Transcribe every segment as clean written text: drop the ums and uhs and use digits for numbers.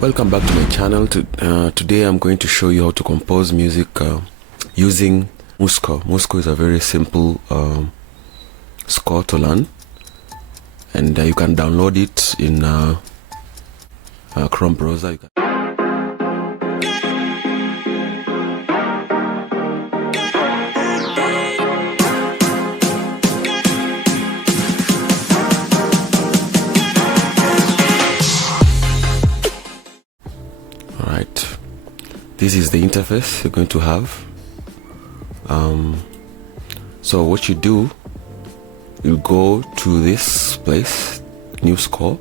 Welcome back to my channel. Today I'm going to show you how to compose music using MuseScore. MuseScore is a very simple score to learn, and you can download it in Chrome browser. Alright, this is the interface you're going to have. So what you do, you go to this place, new score,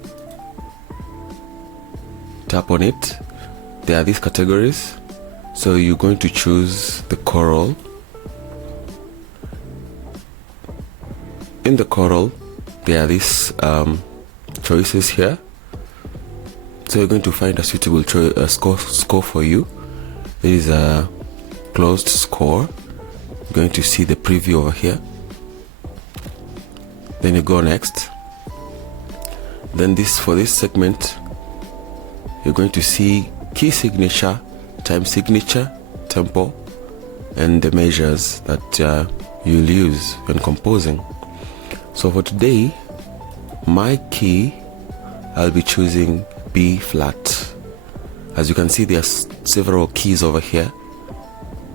tap on it. There are these categories, so you're going to choose the choral. In the choral there are these choices here, so you're going to find a suitable score for you. There is a closed score. You're going to see the preview over here. Then you go next. Then for this segment, you're going to see key signature, time signature, tempo, and the measures that you'll use when composing. So for today, my key, I'll be choosing B flat. As you can see, there are several keys over here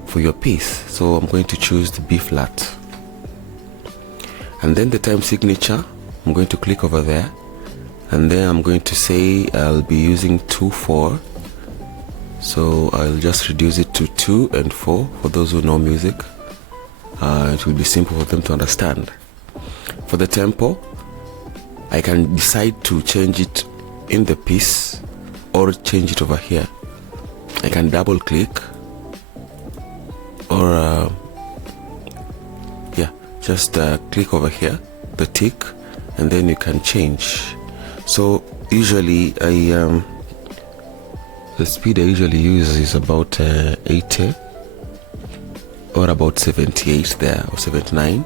for your piece, so I'm going to choose the B flat. And then the time signature, I'm going to click over there, and then I'm going to say I'll be using 2/4, so I'll just reduce it to 2 and 4 for those who know music. It will be simple for them to understand. For the tempo, I can decide to change it in the piece or change it over here. I can double click or just click over here, the tick, and then you can change. So usually the speed I usually use is about 80 or about 78 there, or 79.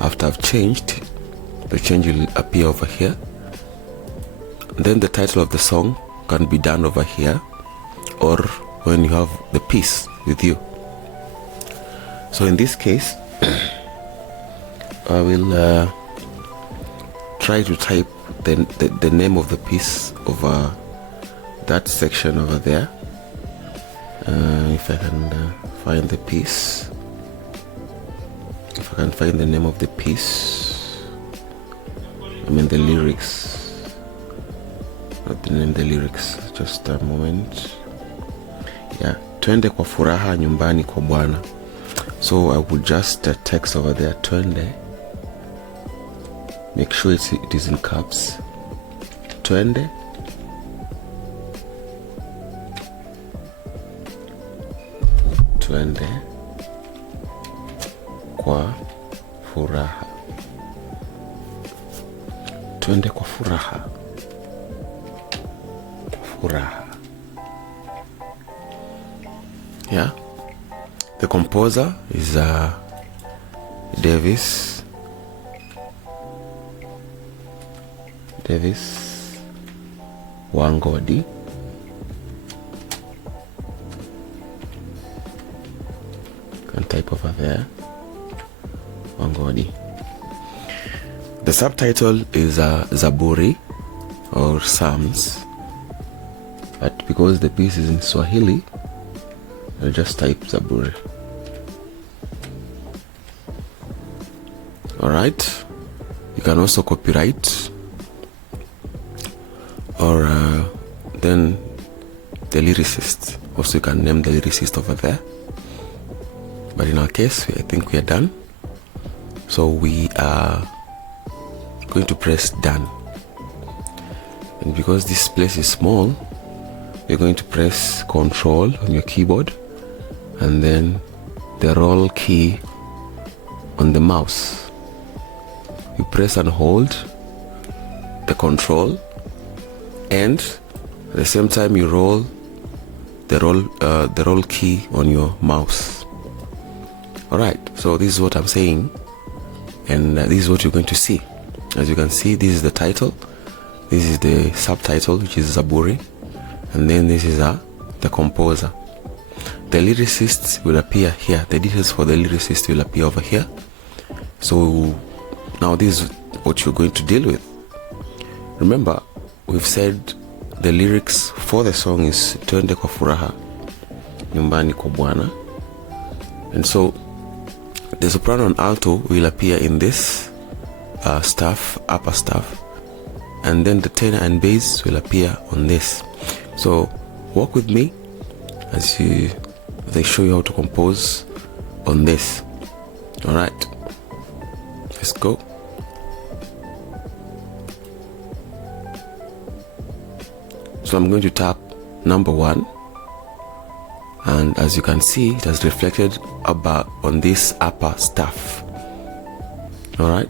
After I've changed, the change will appear over here. Then the title of the song can be done over here, or when you have the piece with you. So in this case, I will try to type the name of the piece over that section over there. If I can find the piece, if I can find the name of the piece, I mean the lyrics, not the name, the lyrics. Just a moment. Yeah, Twende kwa furaha nyumbani kwa Bwana. So I will just text over there, Twende. Make sure it is in caps. Twende. Twende kwa furaha. Twende kwa furaha. Furaha. Yeah. The composer is Davis Wangodi. Can type over there, Wangodi. The subtitle is Zaburi or Psalms, but because the piece is in Swahili, I'll just type Zaburi. Alright, you can also copyright, or then the lyricist. Also, you can name the lyricist over there. But in our case, I think we are done. So we are going to press done. And because this place is small, you're going to press Control on your keyboard, and then the roll key on the mouse. You press and hold the Control, and at the same time you roll the roll key on your mouse. Alright, so this is what I'm saying, and this is what you're going to see. As you can see, this is the title, This is the subtitle, which is Zaburi, and then this is the composer. The lyricist will appear here. The details for the lyricist will appear over here. So now this is what you're going to deal with. Remember, we've said the lyrics for the song is Twende kwa furaha, nyumbani kwa Bwana. And so the soprano and alto will appear in this staff, upper staff, and then the tenor and bass will appear on this. So walk with me as I show you how to compose on this. All right, let's go. So I'm going to tap number 1, and as you can see, it has reflected about on this upper staff. All right,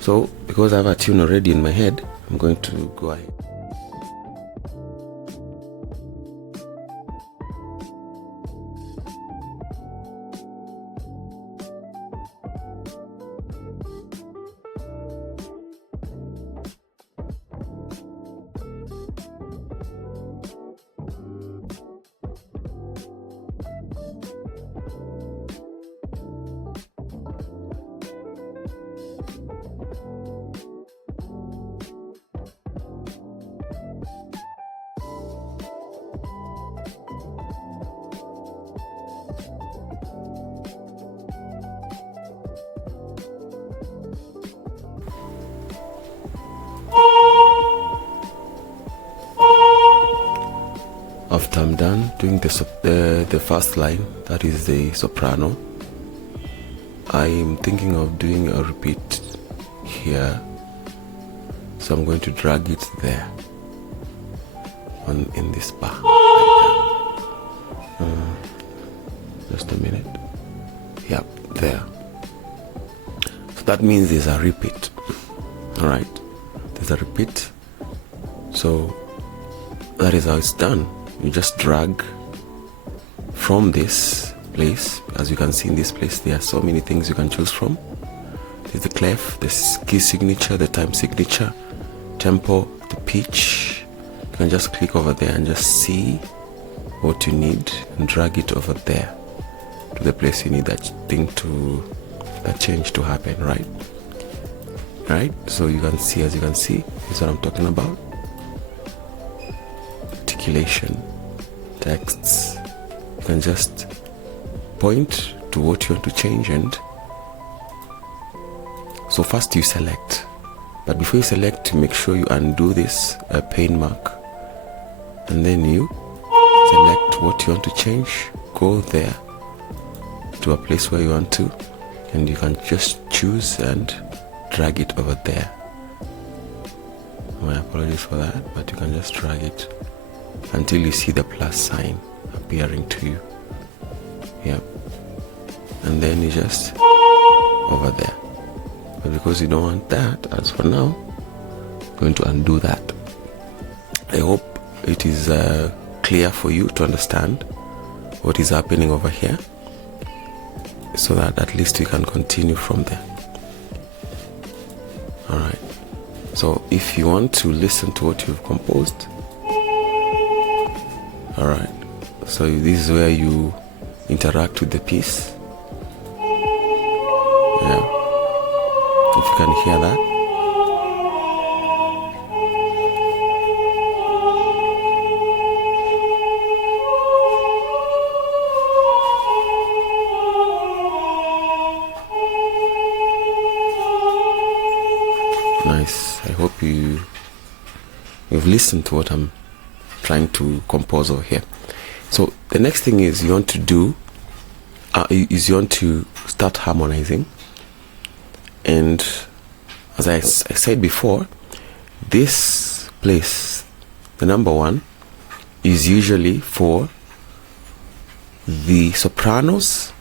so because I have a tune already in my head, I'm going to go ahead. After I'm done doing the first line, that is the soprano, I'm thinking of doing a repeat here, so I'm going to drag it there in this bar like that. Just a minute. Yep, there. So that means there's a repeat. All right, there's a repeat. So that is how it's done. You just drag from this place. As you can see in this place, there are so many things you can choose from. There's the clef, the key signature, the time signature, tempo, the pitch. You can just click over there and just see what you need and drag it over there to the place you need that change to happen, right? So you can see, as you can see, this is what I'm talking about. Articulation, texts. You can just point to what you want to change, and so first you select, but before you select, make sure you undo this pain mark, and then you select what you want to change, go there to a place where you want to, and you can just choose and drag it over there. My apologies for that, but you can just drag it until you see the plus sign appearing to you. Yep. And then you just over there. But because you don't want that, as for now, I'm going to undo that. I hope it is clear for you to understand what is happening over here, so that at least you can continue from there. Alright, so if you want to listen to what you've composed, alright, so this is where you interact with the piece. Yeah, if you can hear that. Nice. I hope you've listened to what I'm trying to compose over here. So the next thing is you want to do is you want to start harmonizing. And as I said before, this place, the number 1, is usually for the sopranos,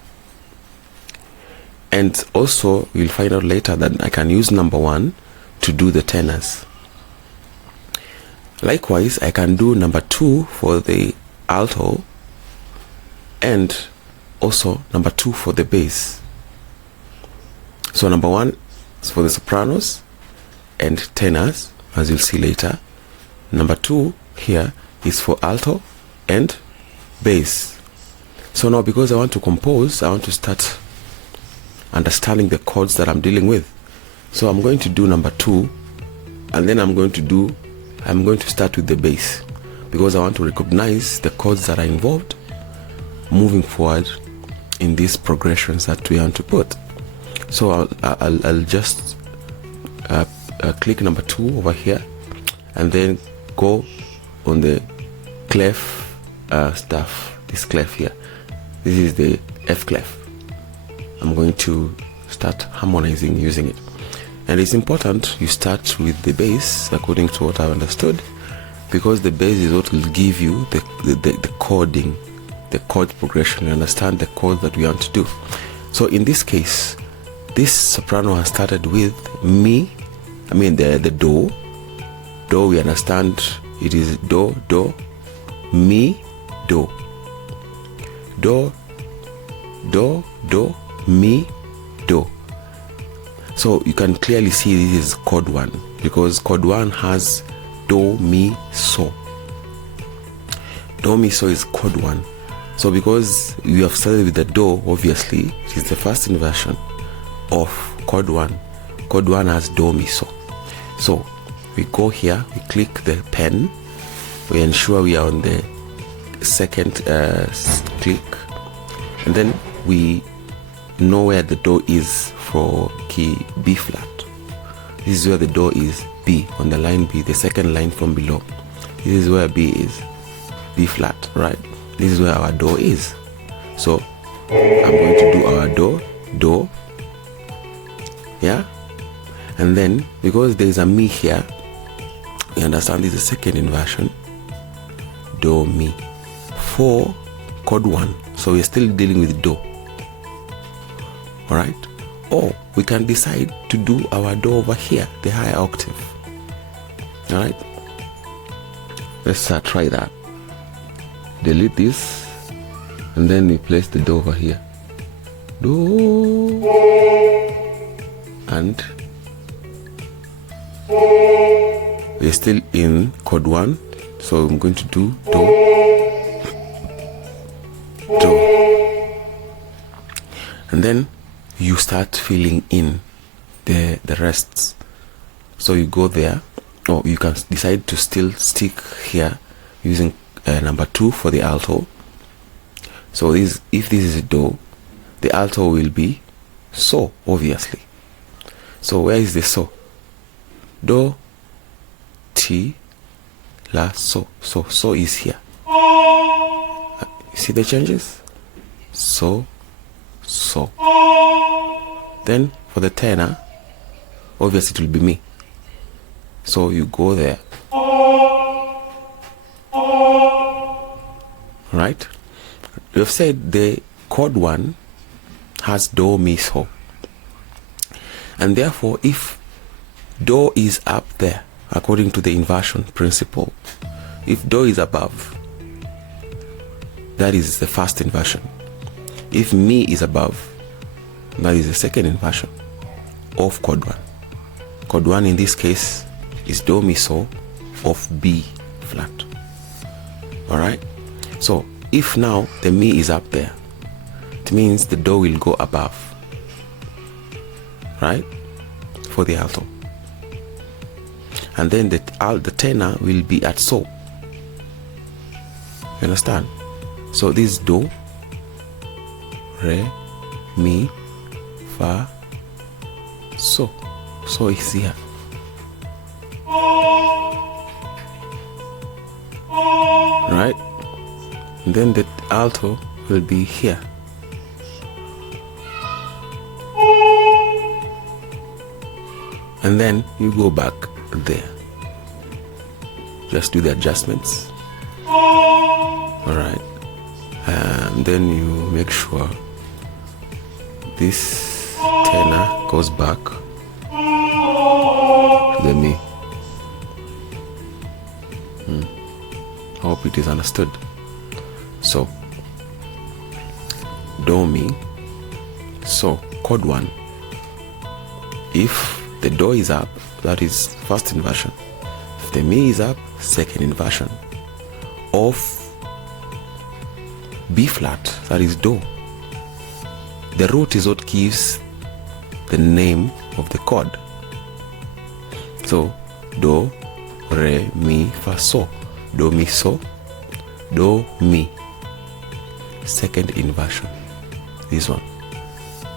and also you'll find out later that I can use number 1 to do the tenors. Likewise, I can do number 2 for the alto, and also number 2 for the bass. So number 1 is for the sopranos and tenors, as you'll see later. Number 2 here is for alto and bass. So now, because I want to compose, I want to start understanding the chords that I'm dealing with. So I'm going to do number 2, and then I'm going to start with the bass, because I want to recognize the chords that are involved moving forward in these progressions that we want to put. So I'll just click number 2 over here, and then go on the clef stuff, this clef here. This is the F clef. I'm going to start harmonizing using it. And it's important you start with the bass, according to what I've understood, because the bass is what will give you the chording, the chord progression. You understand the chord that we want to do. So in this case, this soprano has started with mi, the do. Do, we understand it is do, do, mi, do. Do, do, do, mi, do. So you can clearly see this is chord 1, because chord 1 has do, mi, so. Do, mi, so is chord 1. So because you have started with the do, obviously it is the first inversion of chord 1. Chord 1 has do, mi, so. So we go here, we click the pen, we ensure we are on the second click, and then we know where the do is for key B flat. This is where the do is, B, on the line B, the second line from below. This is where B is, B flat, right? This is where our do is. So I'm going to do our do, yeah? And then, because there is a mi here, you understand this is the second inversion, do, mi, for chord 1. So we're still dealing with do. Alright? Or we can decide to do our do over here, the higher octave. Alright? Let's try that. Delete this, and then we place the do over here. Do, and we're still in chord 1, so I'm going to do do, do, and then you start filling in the rests. So you go there, or you can decide to still stick here using number 2 for the alto. So if this is a do, the alto will be so, obviously. So where is the so? Do, ti, la, so. So is here. You see the changes? So. Then for the tenor, obviously it will be me. So you go there. Right? We've said the chord 1 has do, mi, so. And therefore, if do is up there, according to the inversion principle, if do is above, that is the first inversion. If mi is above, that is the second inversion of chord 1. Chord 1 in this case is do, mi, so of B flat. Alright? So if now the mi is up there, it means the do will go above, right, for the alto. And then the tenor will be at so. You understand? So this is do, re, mi, fa, so. So is here. Right? And then the alto will be here. And then you go back there. Just do the adjustments. Alright. And then you make sure this tenor goes back to the mi. Hope it is understood. So do, mi, so chord 1. If the do is up, that is first inversion. the Mi is up, second inversion of B flat, that is Do. The root is what gives the name of the chord. So Do, Re, Mi, Fa, So. Do, Mi, So. Do, Mi. Second inversion. This one.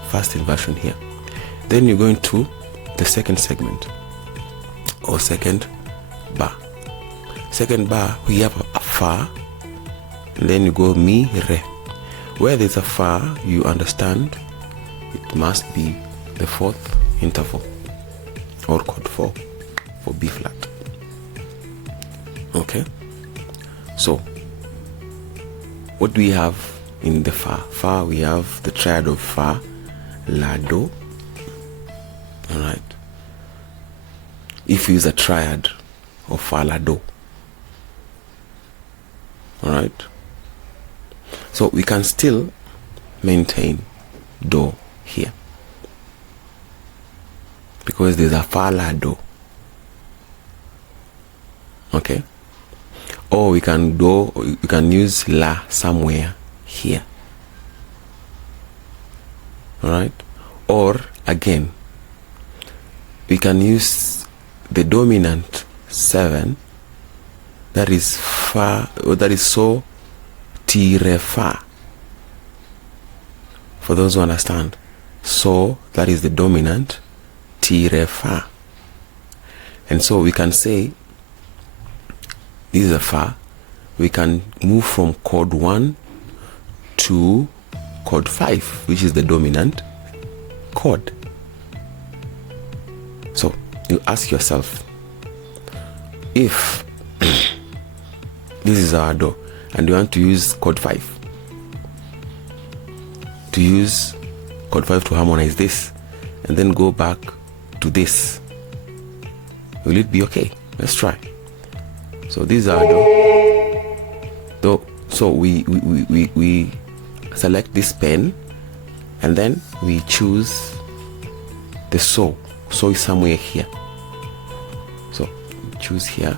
First inversion here. Then you're going to the second segment or second bar. Second bar, we have a Fa, and then you go Mi, Re. Where there's a Fa, you understand it must be the fourth interval or chord 4 for B flat. Okay, so what do we have in the Fa? Fa, we have the triad of Fa, La, Do. All right. If you use a triad of Fa, La, Do. All right. So we can still maintain Do here because there's a Fa, La, Do. Okay. Or we can use La somewhere here. All right. Or again, we can use the dominant 7, that is Fa, or that is So, Ti, Re, Fa. For those who understand, So, that is the dominant, Ti, Re, Fa. And so we can say this is a Fa. We can move from chord 1 to chord 5, which is the dominant chord. So you ask yourself, if this is our Do and you want to use chord 5, to use chord 5 to harmonize this and then go back to this, will it be okay? Let's try. So these are Do. So we select this pen and then we choose the So. So is somewhere here. So choose here.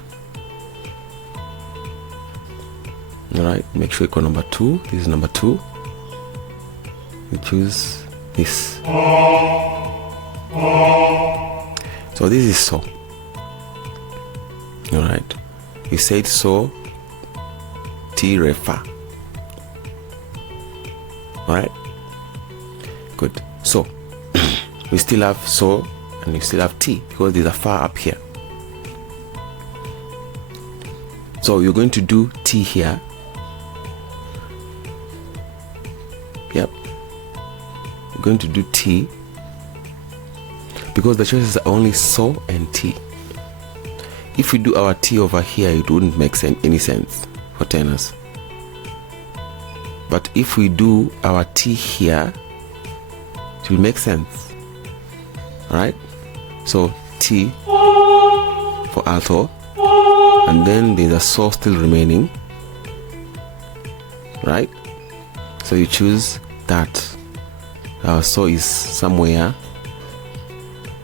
All right. Make sure you go number 2. This is number 2. We choose this. So this is So. All right. You said So, Ti, Re, Fa. All right. Good. So we still have So and we still have Ti because there's a Fa up here. So you're going to do Ti here. Yep. You're going to do Ti because the choices are only So and Ti. If we do our Ti over here, it wouldn't make any sense for tenors. But if we do our Ti here, it will make sense. Alright? So Ti for alto, and then there's a So still remaining. Right? So you choose that. Our So is somewhere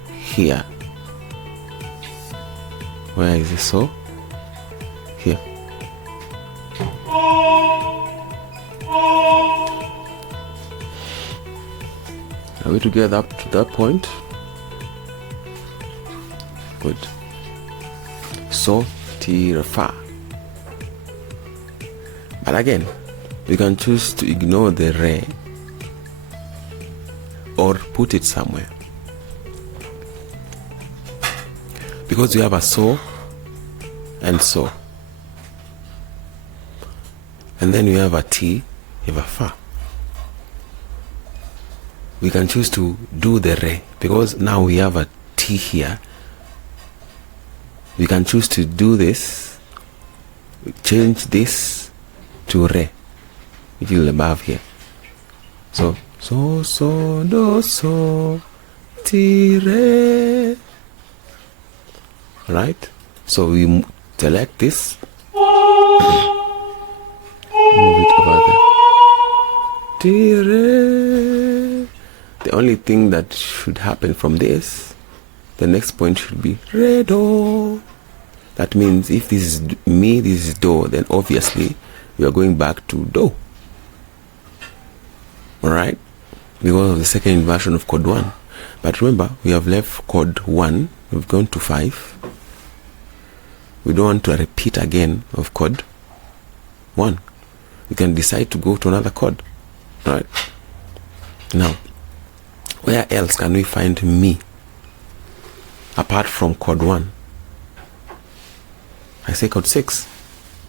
here. Where is the So? Here. Are we together up to that point? Good. So, Ti, Re, Fa. But again, we can choose to ignore the Re or put it somewhere. Because you have a So and So. And then you have a Ti, you have a Fa. We can choose to do the Re because now we have a Ti here. We can choose to do this, change this to Re, which is above here. So, So, So, Do, So, Ti, Re. Right? So we select this, move it over there. Ti, Re. The only thing that should happen from this, the next point should be Re, Do. That means if this is mi, this is do, then obviously we are going back to do. Alright? Because of the second inversion of chord 1. But remember, we have left chord 1, we've gone to 5. We don't want to repeat again of chord 1. We can decide to go to another chord. Right? Now, where else can we find mi apart from chord 1? I say chord 6,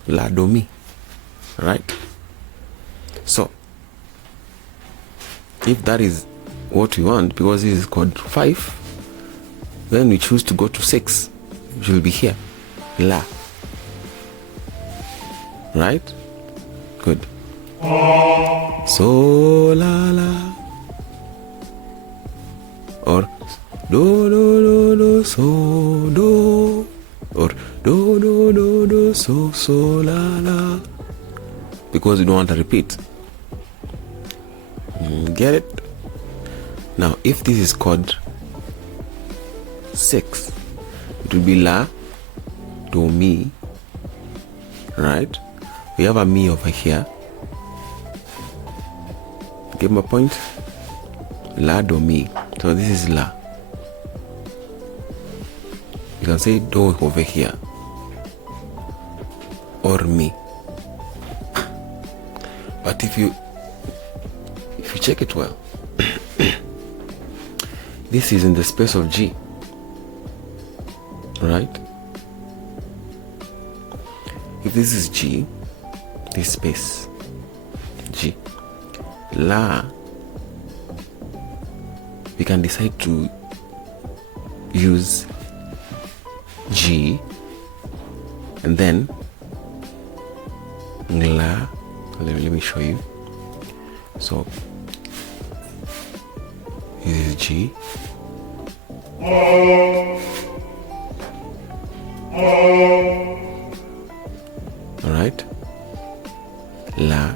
la, do, mi. Right? So, if that is what we want, because this is chord 5, then we choose to go to 6, which will be here, la. Right? Good. So, la, la. Or do, do, do, do, so, do. Or do, do, do, do, so, so, la, la. Because you don't want to repeat. Get it? Now, if this is chord 6, it will be la, do, mi. Right? We have a mi over here. Get my point? La, do, mi. So this is la. You can say do over here. Or mi. But if you check it well, this is in the space of G. Right? If this is G, this space G, la, we can decide to use G and then la. Let me show you. So this is G, alright, la.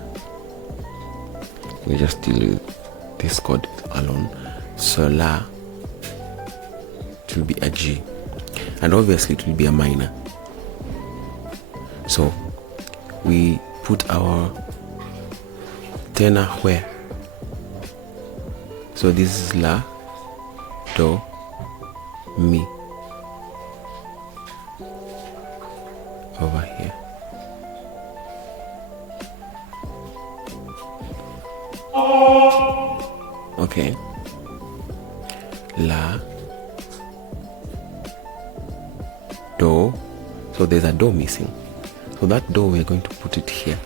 We just deal with this chord alone. So la, it will be a G, and obviously it will be a minor. So we put our tenor where? So this is la, do, mi, over here. Okay. La, do. So there's a do missing. So that do, we're going to put it here.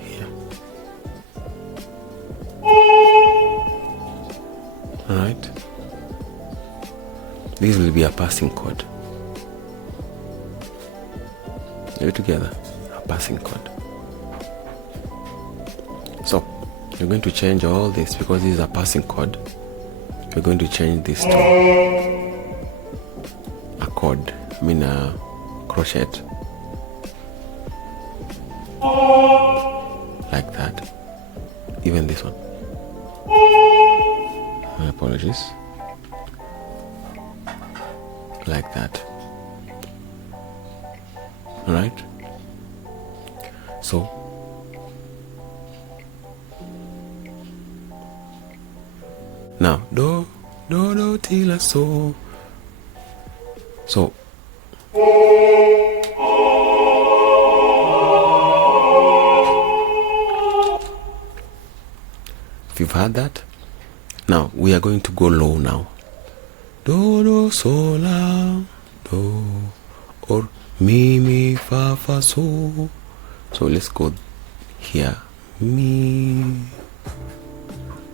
Here. Alright. This will be a passing chord. Are we together? A passing chord. So we're going to change all this because this is a passing chord. We're going to change this to a chord. I mean a crochet. Like that. Even this one. My apologies. Like that. Alright? So now do, do, do, ti, la, so. So if you've heard that, now we are going to go low now. Do, do, so, la, do, or mi, mi, fa, fa, so. So let's go here. Mi.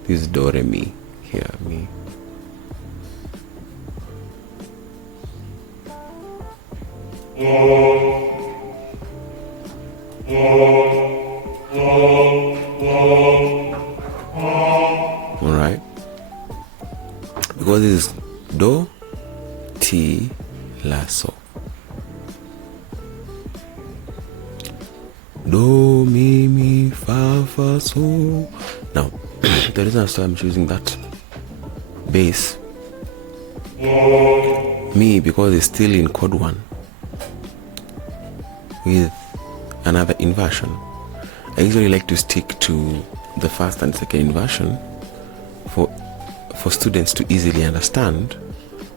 This is do, re, mi. Here, mi. Alright, because this is do, ti, la, so. Do, mi, mi, fa, fa, so. Now the reason I'm choosing that bass Me, because it's still in chord 1 with another inversion, I usually like to stick to the first and second inversion for students to easily understand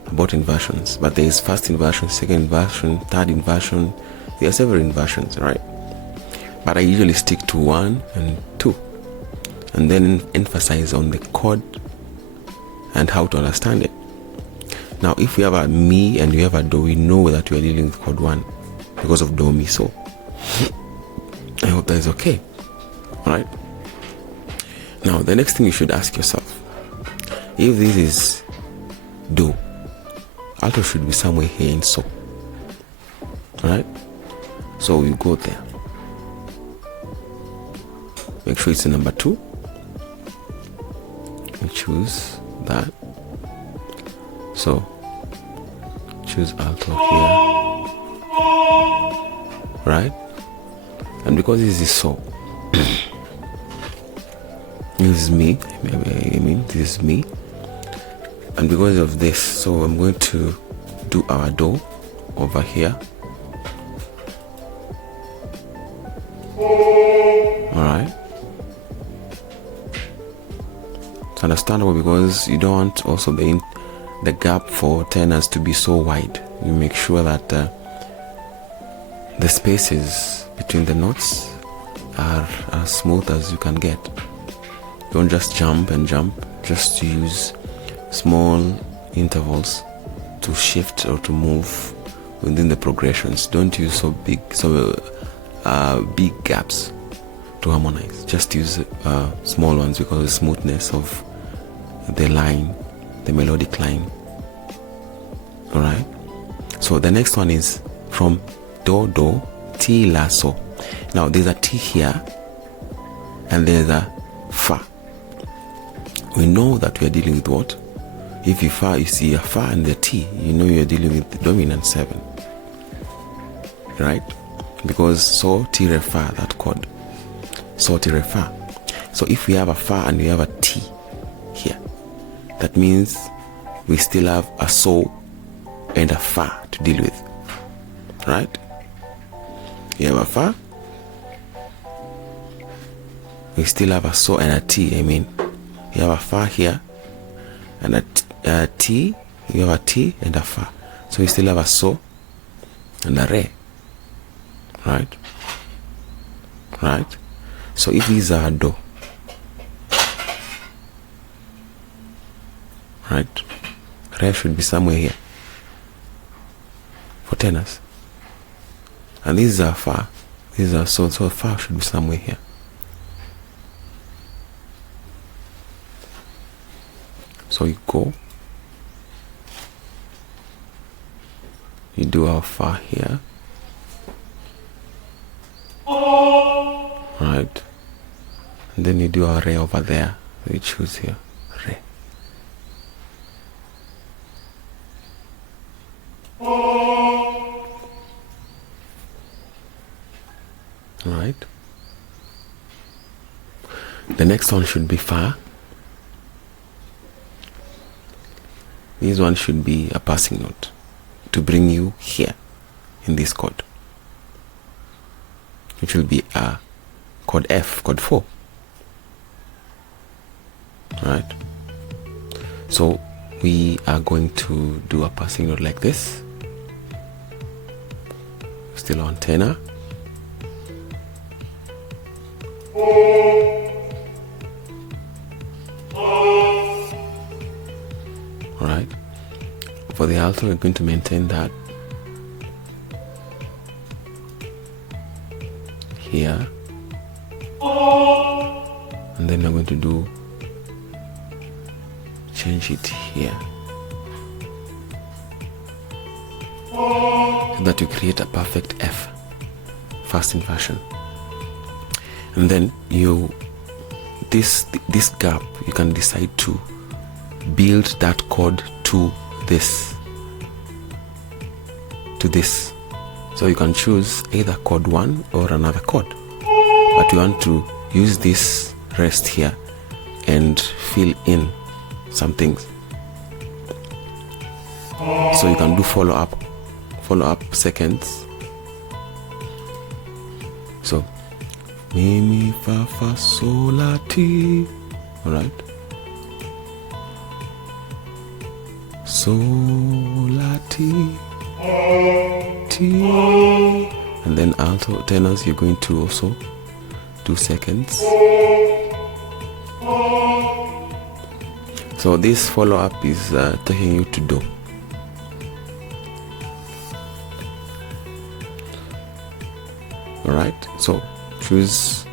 about inversions. But there is first inversion, second inversion, third inversion. There are several inversions, right? But I usually stick to 1 and 2 and then emphasize on the chord and how to understand it. Now, if we have a mi and we have a do, we know that we are dealing with chord 1 because of do, mi, so. I hope that is okay. Alright? Now, the next thing you should ask yourself, if this is do, alto should be somewhere here in so. Alright? So you go there. Make sure it's number 2. You choose that. So choose alto here. Right? And because this is so, this is me. I mean, this is me. And because of this, so I'm going to do our do over here. Alright. It's understandable because you don't want also the gap for tenors to be so wide. You make sure that the spaces between the notes are as smooth as you can get. Don't just jump and jump, just use small intervals to shift or to move within the progressions. Don't use so big gaps to harmonize. Just use small ones because of the smoothness of the line, the melodic line. Alright, so the next one is from do, do, ti, la, so. Now there's a ti here and there's a fa. We know that we are dealing with what? If you see a fa and the ti, you know you are dealing with the dominant 7, right? Because so, ti, re, fa, that chord, so, ti, re, fa. So if we have a fa and we have a ti here, that means we still have a so and a fa to deal with, right? You have a fa, we still have a so and a ti. I mean, you have a fa here and a ti, you have a ti and a fa, so we still have a so and a re, right? Right? So if these are do, right, re should be somewhere here for tenors, and these are fa, these are so fa should be somewhere here. So you go, you do our fa here, right, and then you do our re over there. We choose here re. Right. The next one should be fa. This one should be a passing note to bring you here in this chord. It will be a chord F, chord 4. Right? So we are going to do a passing note like this. Still on tenor. Alright. For the alto, we're going to maintain that here, and then we're going to change it here, so that we create a perfect F, fast inversion. And then this gap, you can decide to build that chord to this. So you can choose either chord 1 or another chord, but you want to use this rest here and fill in some things. So you can do follow up seconds. So mi mi fa fa sol la ti, all right, sol la ti ti, and then alto tenors you're going to also do seconds. So this follow up is taking you to do. All right, so choose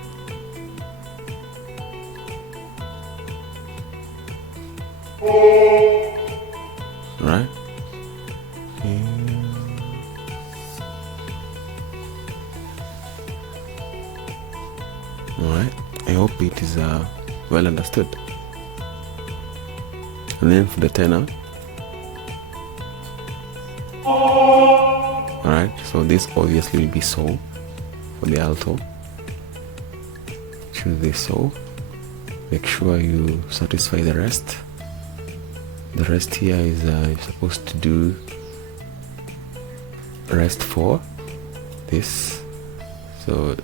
right. All right, I hope it is well understood. And then for the tenor, all right, so this obviously will be so. For the alto, choose this so. Make sure you satisfy the rest. The rest here is you're supposed to do rest 4, this. So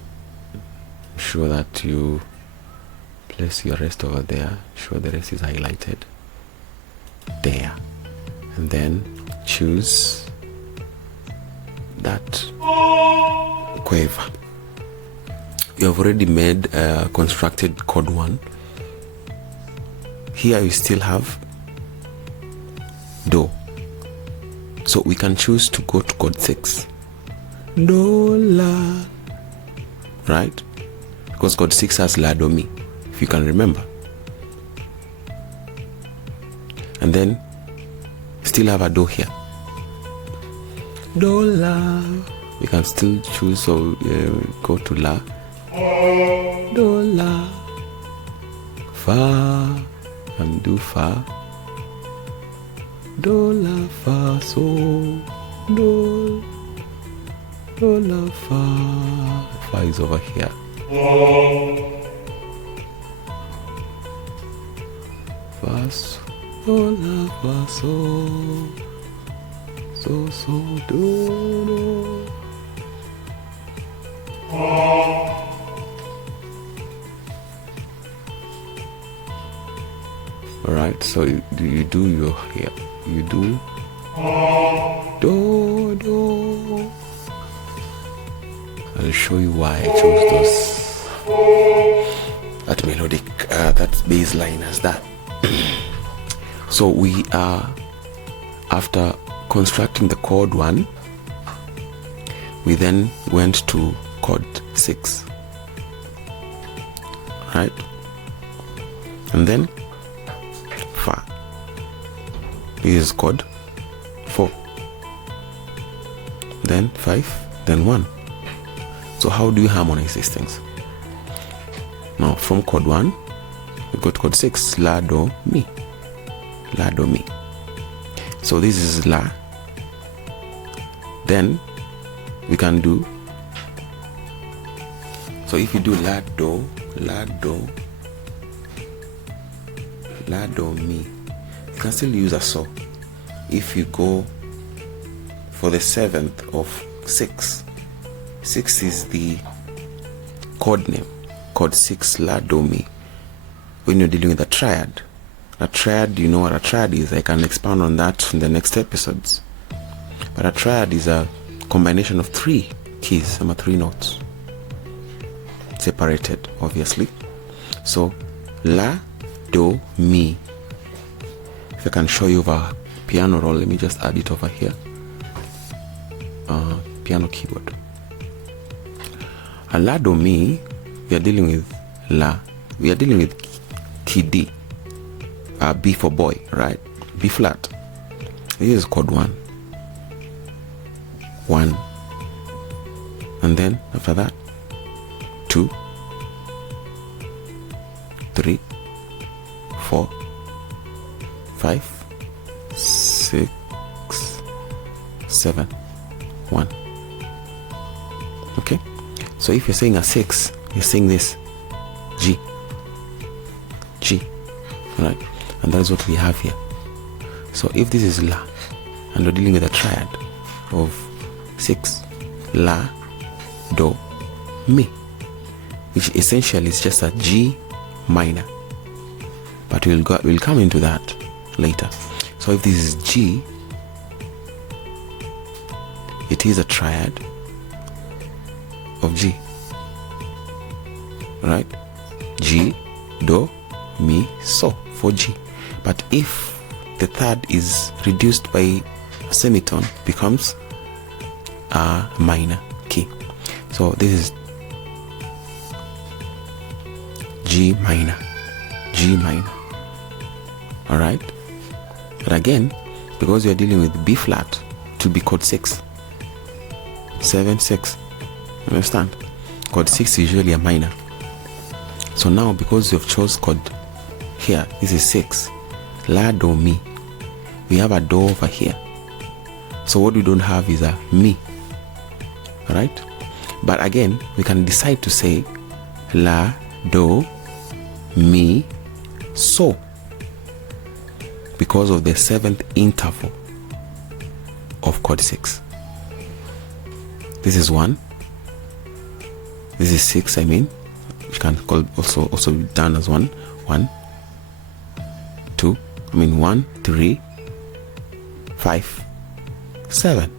ensure that you place your rest over there. Sure the rest is highlighted there, and then choose that quaver. You have already made constructed chord 1. Here you still have do, so we can choose to go to chord 6, do la, right, because chord 6 has la do mi, if you can remember. And then still have a do here, do la. We can still choose, so go to la, do la, fa, and do fa, do la fa so, do la fa. Fa is over here. Fa so, do la fa so, so do. Alright, so you do your here. You do do. I'll show you why I chose that melodic, that bass line as that. So we are, after constructing the chord 1, we then went to chord 6, right, and then fa. This is chord 4, then 5, then 1. So how do you harmonize these things? Now from chord 1 we go to chord 6, la do mi, la do mi. So this is la, then we can do, so if you do la do, la do, la do mi, you can still use a so. If you go for the 7th of 6, 6 is the chord name, chord 6, la do mi. When you're dealing with a triad, you know what a triad is. I can expand on that in the next episodes. But a triad is a combination of 3 keys, some are 3 notes, separated obviously. So la, do, mi. If I can show you over piano roll, let me just add it over here. Piano keyboard. A la, do, mi, we are dealing with la, we are dealing with key D, B for boy, right? B flat. This is chord 1, and then after that 2, 3, 4, 5, 6, 7, 1. Okay, so if you're saying a 6, you're saying this G, right? And that is what we have here. So if this is la and we're dealing with a triad of 6, La, Do, Mi, which essentially is just a G minor, but we'll come into that later. So if this is G, it is a triad of G, right? G, Do, Mi, So for G. But if the third is reduced by a semitone, becomes a minor key. So this is G minor, G minor. All right. But again, because we are dealing with B flat, it will be chord 6, 7, 6. Understand? Chord 6 is usually a minor. So now, because you've chose chord here, this is 6, La, Do, Mi. We have a Do over here. So what we don't have is a Mi. Alright? But again, we can decide to say La, Do, Mi, So, because of the 7th interval of chord 6. This is 1. This is 6, I mean. You can call also be done as 1, 1, 2, 1, 3, 5, 7.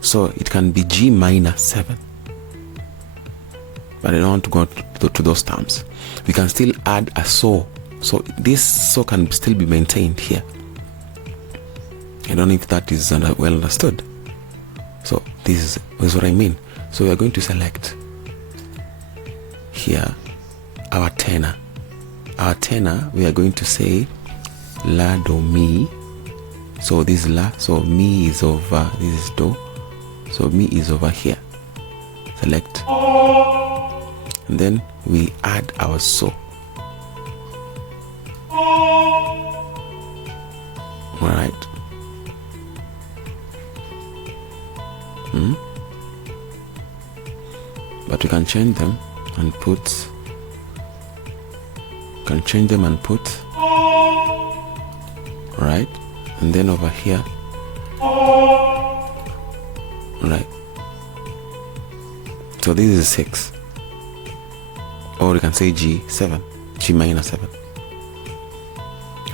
So it can be G minor 7. But I don't want to go to those terms. We can still add a So. So this So can still be maintained here. I don't know if that is well understood. So this is what I mean. So we are going to select here our tenor. Our tenor, we are going to say La, Do, Mi. So this is La, so Mi is over, this is Do, so Mi is over here. Select, and then we add our So. Alright. But we can change them and put, right, and then over here, right. So this is 6, or we can say G7, G minor 7.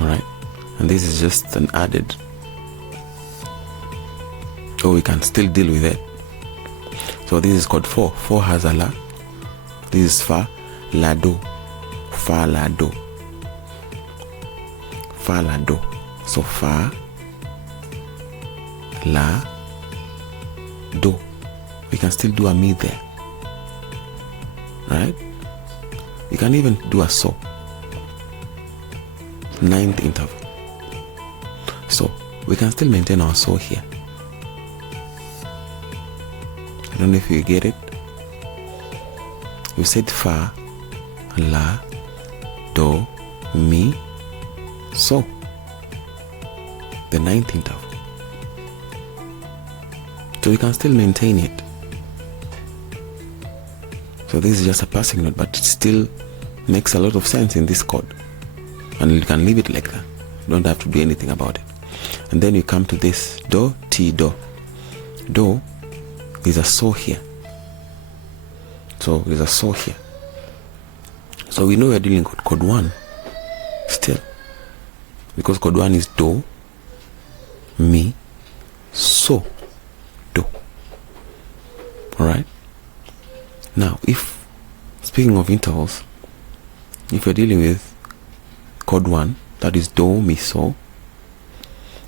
All right, and this is just an added, or we can still deal with it. So this is chord 4. 4 has a La. This is Fa, La, Do, Fa, La, Do, Fa, La, Do. So Fa, La, Do. We can still do a Mi there, right? We can even do a So, 9th interval. So we can still maintain our So here. I don't know if you get it. We said Fa, La, Do, Mi, So, the 9th interval. So we can still maintain it. So this is just a passing note, but it still makes a lot of sense in this chord, and you can leave it like that. You don't have to do anything about it. And then you come to this Do, Ti, Do. Do is a So here. So there's a So here. So we know we're dealing with chord 1 still, because chord 1 is Do, Mi, So, Do. Alright? Now, if, speaking of intervals, if you're dealing with chord 1, that is Do, Mi, So,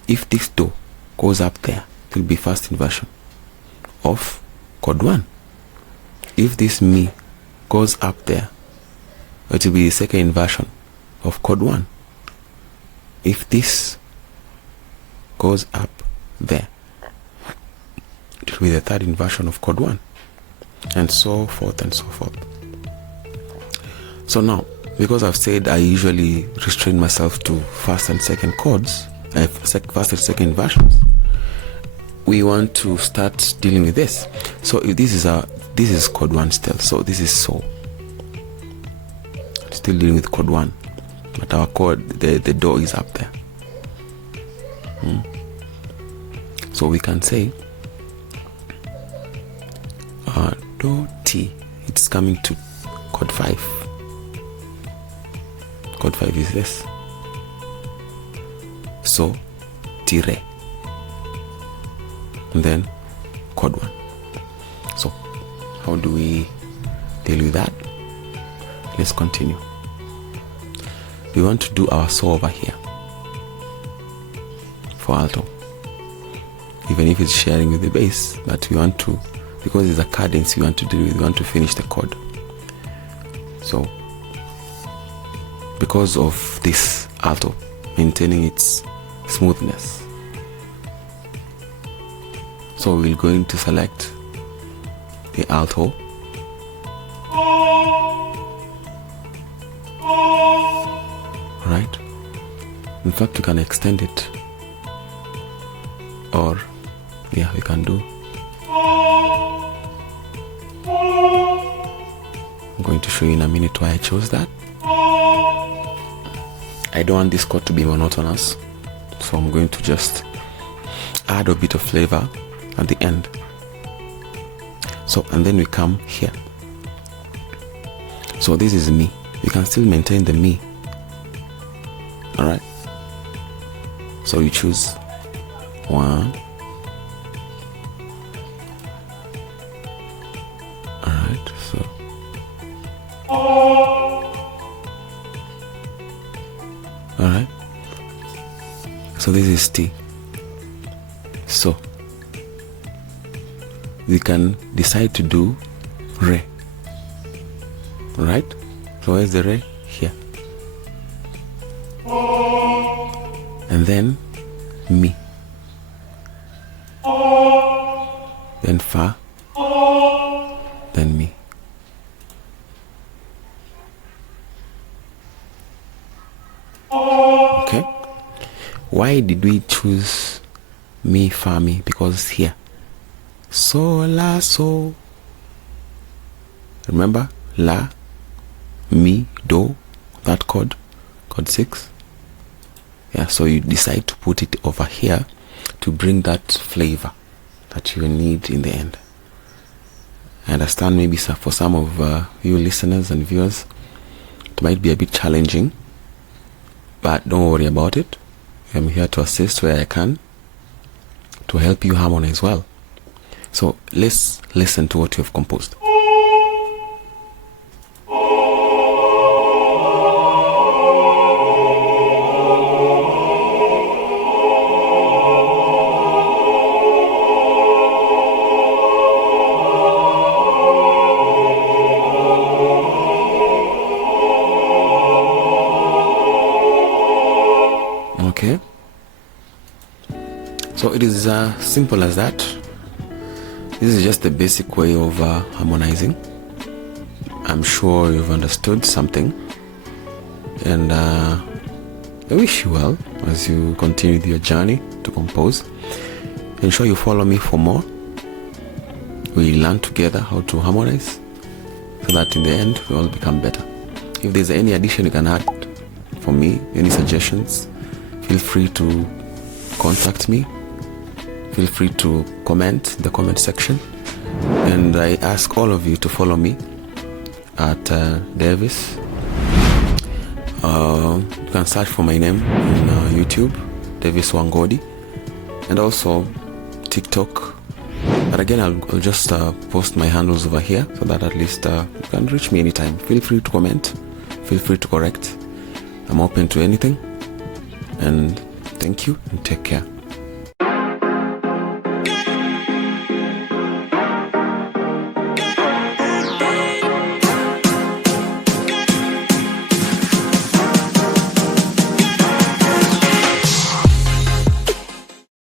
if this Do goes up there, it will be first inversion of chord 1. If this Mi goes up there, it will be the second inversion of chord 1. If this goes up there, it will be the third inversion of chord 1, and so forth and so forth. So now, because I've said I usually restrain myself to first and second chords, first and second inversions, we want to start dealing with this. So if this is chord 1 still, so this is So. Still dealing with chord 1, but our chord, the Do is up there. So we can say do T, it's coming to chord 5. Chord 5 is this. So T re, and then chord 1. So how do we deal with that? Let's continue. We want to do our saw over here for alto, even if it's sharing with the bass, but we want to, because it's a cadence we want to deal with, we want to finish the chord. So because of this alto maintaining its smoothness, so we're going to select the alto, right? In fact, you can extend it, or yeah, we can do. I'm going to show you in a minute why I chose that. I don't want this chord to be monotonous, so I'm going to just add a bit of flavor at the end. So, and then we come here. So this is mi. You can still maintain the mi. Alright. So you choose 1. Alright, so alright. So this is T. So we can decide to do re. Right? So where's the re? Here. And then mi. Then fa. Then mi. Okay. Why did we choose mi, fa, mi? Because here. So, la, so. Remember? La, mi, do. That chord. Chord 6. Yeah, so you decide to put it over here to bring that flavor that you need in the end. I understand maybe for some of you listeners and viewers, it might be a bit challenging, but don't worry about it. I'm here to assist where I can to help you harmonize well. So let's listen to what you have composed. Okay, so it is simple as that. This is just the basic way of harmonizing. I'm sure you've understood something, and I wish you well as you continue with your journey to compose. Ensure you follow me for more. We learn together how to harmonize so that in the end we all become better. If there's any addition you can add for me, any suggestions, feel free to contact me. Feel free to comment in the comment section. And I ask all of you to follow me at Davis. You can search for my name in YouTube, Davis Wangodi, and also TikTok. But again, I'll just post my handles over here so that at least you can reach me anytime. Feel free to comment. Feel free to correct. I'm open to anything. And thank you and take care.